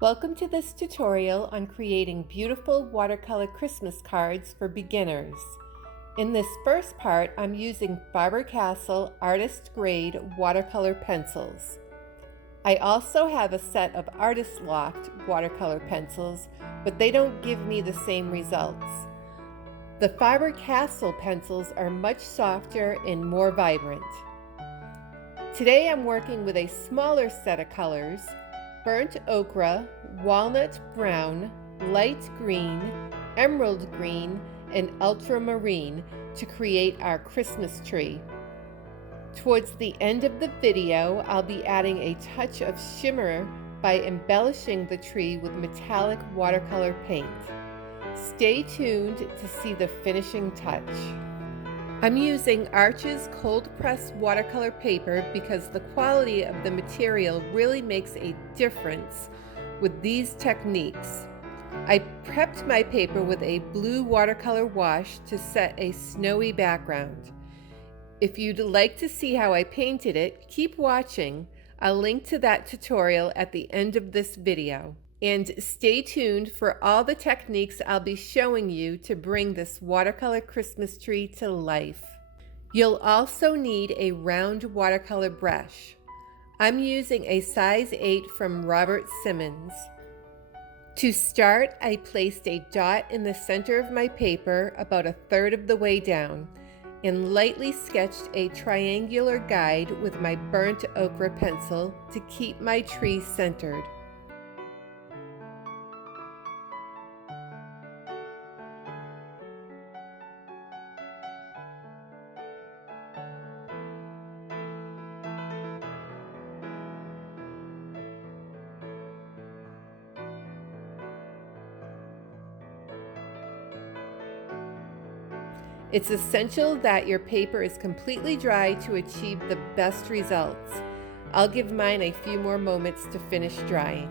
Welcome to this tutorial on creating beautiful watercolor Christmas cards for beginners. In this first part, I'm using Faber-Castell Artist Grade watercolor pencils. I also have a set of Artist Loft watercolor pencils, but they don't give me the same results. The Faber-Castell pencils are much softer and more vibrant. Today I'm working with a smaller set of colors: burnt ochre, walnut brown, light green, emerald green, and ultramarine to create our Christmas tree. Towards the end of the video, I'll be adding a touch of shimmer by embellishing the tree with metallic watercolor paint. Stay tuned to see the finishing touch. I'm using Arch's cold pressed watercolor paper because the quality of the material really makes a difference with these techniques. I prepped my paper with a blue watercolor wash to set a snowy background. If you'd like to see how I painted it, keep watching. I'll link to that tutorial at the end of this video. And stay tuned for all the techniques I'll be showing you to bring this watercolor Christmas tree to life. You'll also need a round watercolor brush. I'm using a size 8 from Robert Simmons. To start, I placed a dot in the center of my paper about 1/3 of the way down and lightly sketched a triangular guide with my burnt ochre pencil to keep my tree centered. It's essential that your paper is completely dry to achieve the best results. I'll give mine a few more moments to finish drying.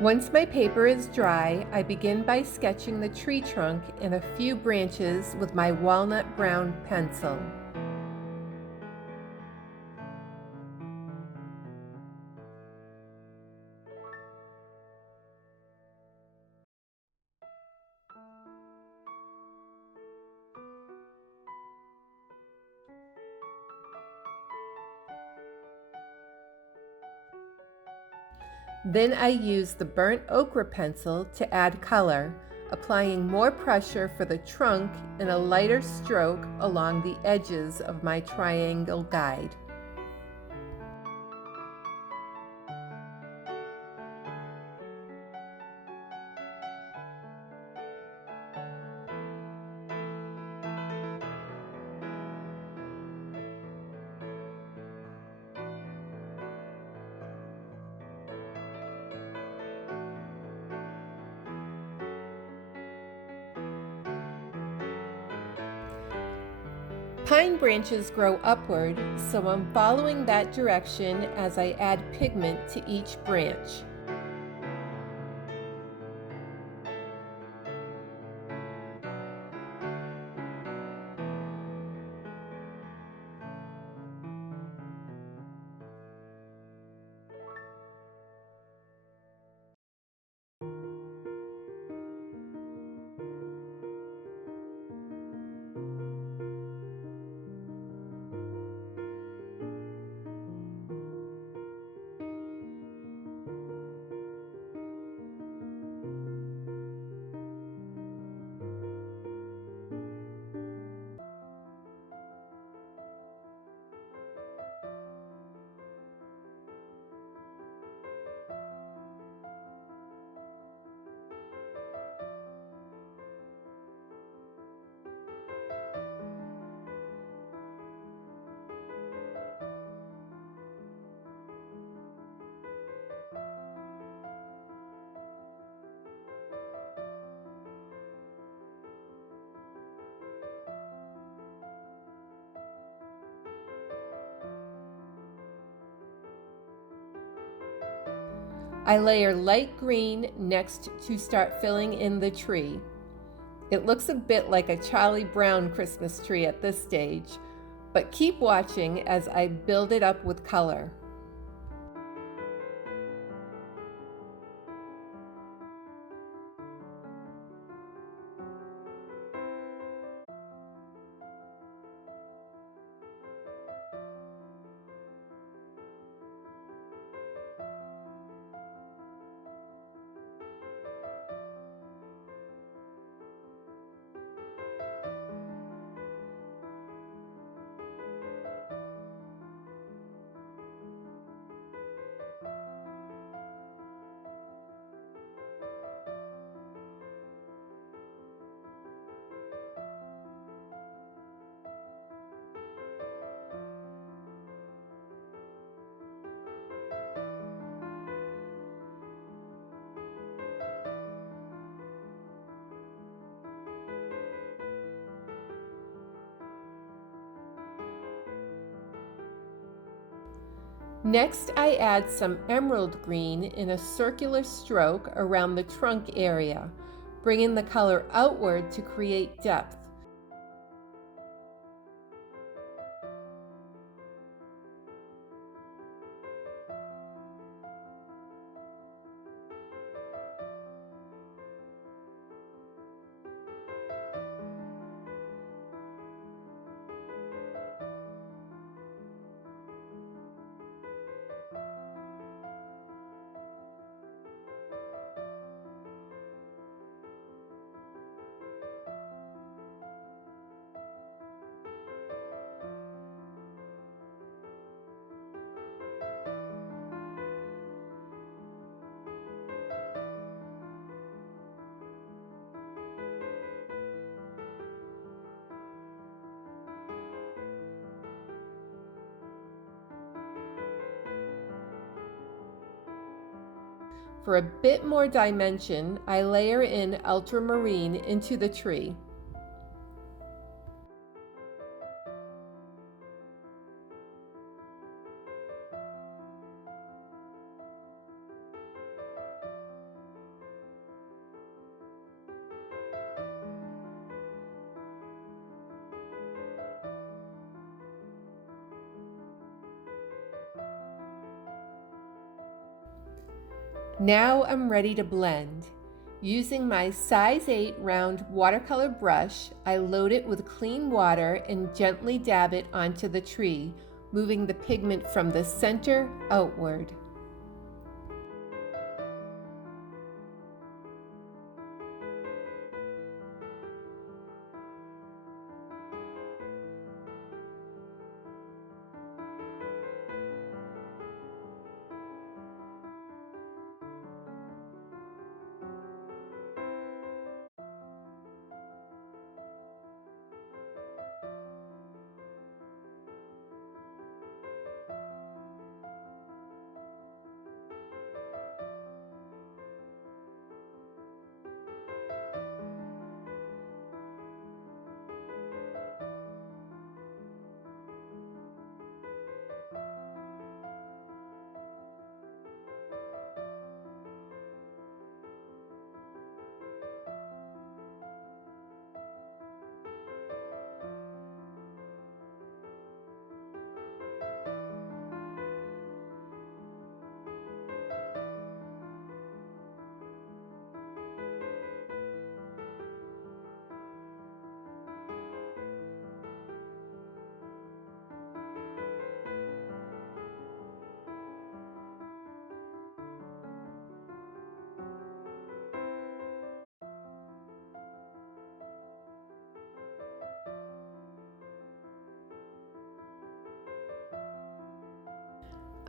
Once my paper is dry, I begin by sketching the tree trunk and a few branches with my walnut brown pencil. Then I use the burnt ochre pencil to add color, applying more pressure for the trunk and a lighter stroke along the edges of my triangle guide. Pine branches grow upward, so I'm following that direction as I add pigment to each branch. I layer light green next to start filling in the tree. It looks a bit like a Charlie Brown Christmas tree at this stage, but keep watching as I build it up with color. Next, I add some emerald green in a circular stroke around the trunk area, bringing the color outward to create depth. For a bit more dimension, I layer in ultramarine into the tree. Now I'm ready to blend. Using my size 8 round watercolor brush, I load it with clean water and gently dab it onto the tree, moving the pigment from the center outward.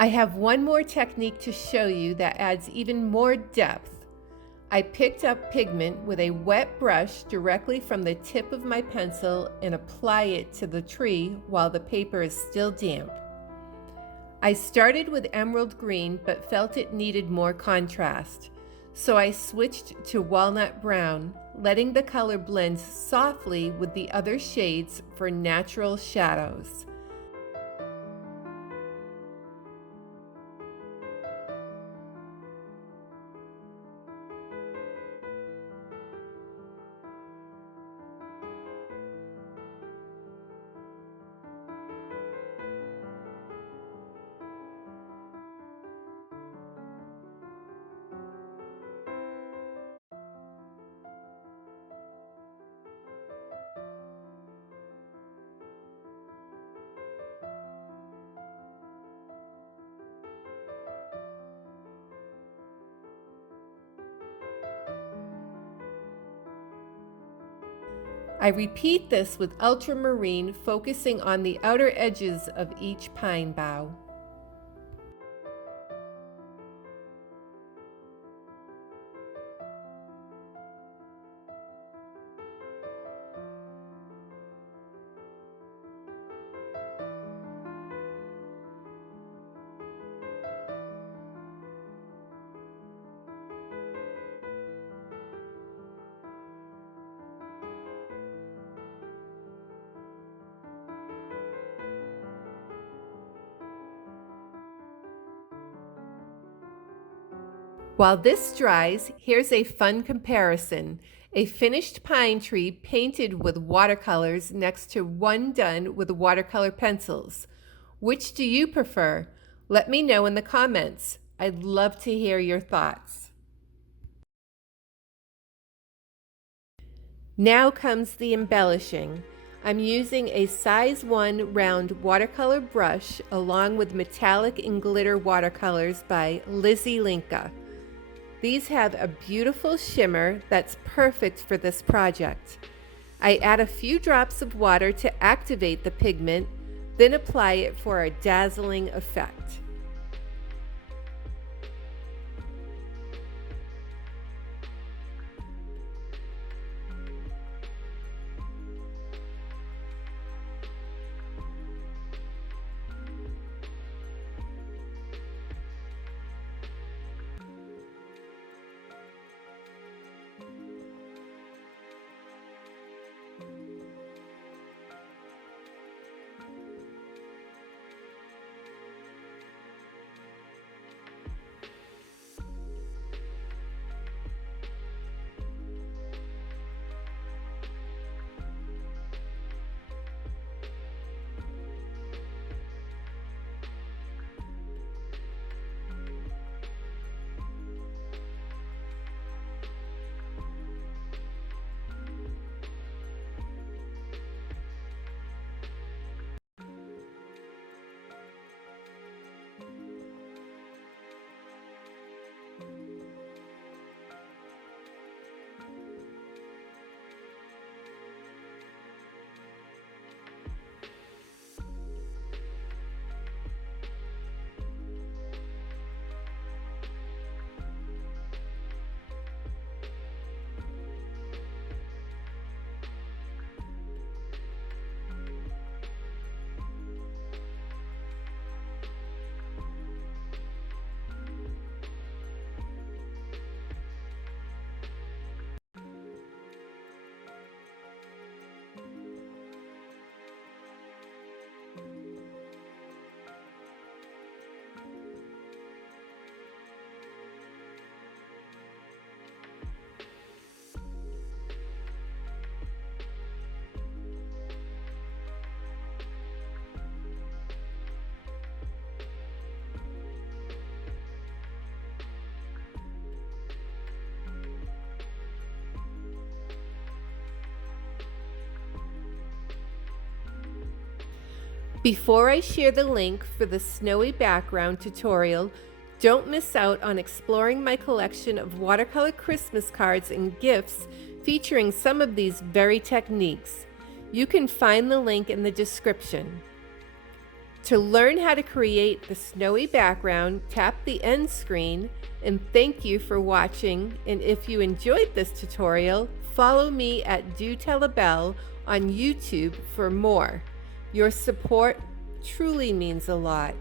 I have one more technique to show you that adds even more depth. I picked up pigment with a wet brush directly from the tip of my pencil and apply it to the tree while the paper is still damp. I started with emerald green but felt it needed more contrast, so I switched to walnut brown, letting the color blend softly with the other shades for natural shadows. I repeat this with ultramarine, focusing on the outer edges of each pine bough. While this dries, here's a fun comparison. A finished pine tree painted with watercolors next to one done with watercolor pencils. Which do you prefer? Let me know in the comments. I'd love to hear your thoughts. Now comes the embellishing. I'm using a size 1 round watercolor brush along with metallic and glitter watercolors by Lizzie Linka. These have a beautiful shimmer that's perfect for this project. I add a few drops of water to activate the pigment, then apply it for a dazzling effect. Before I share the link for the snowy background tutorial, don't miss out on exploring my collection of watercolor Christmas cards and gifts featuring some of these very techniques. You can find the link in the description. To learn how to create the snowy background, tap the end screen, and thank you for watching. And if you enjoyed this tutorial, follow me at Do Tell a Bell on YouTube for more. Your support truly means a lot.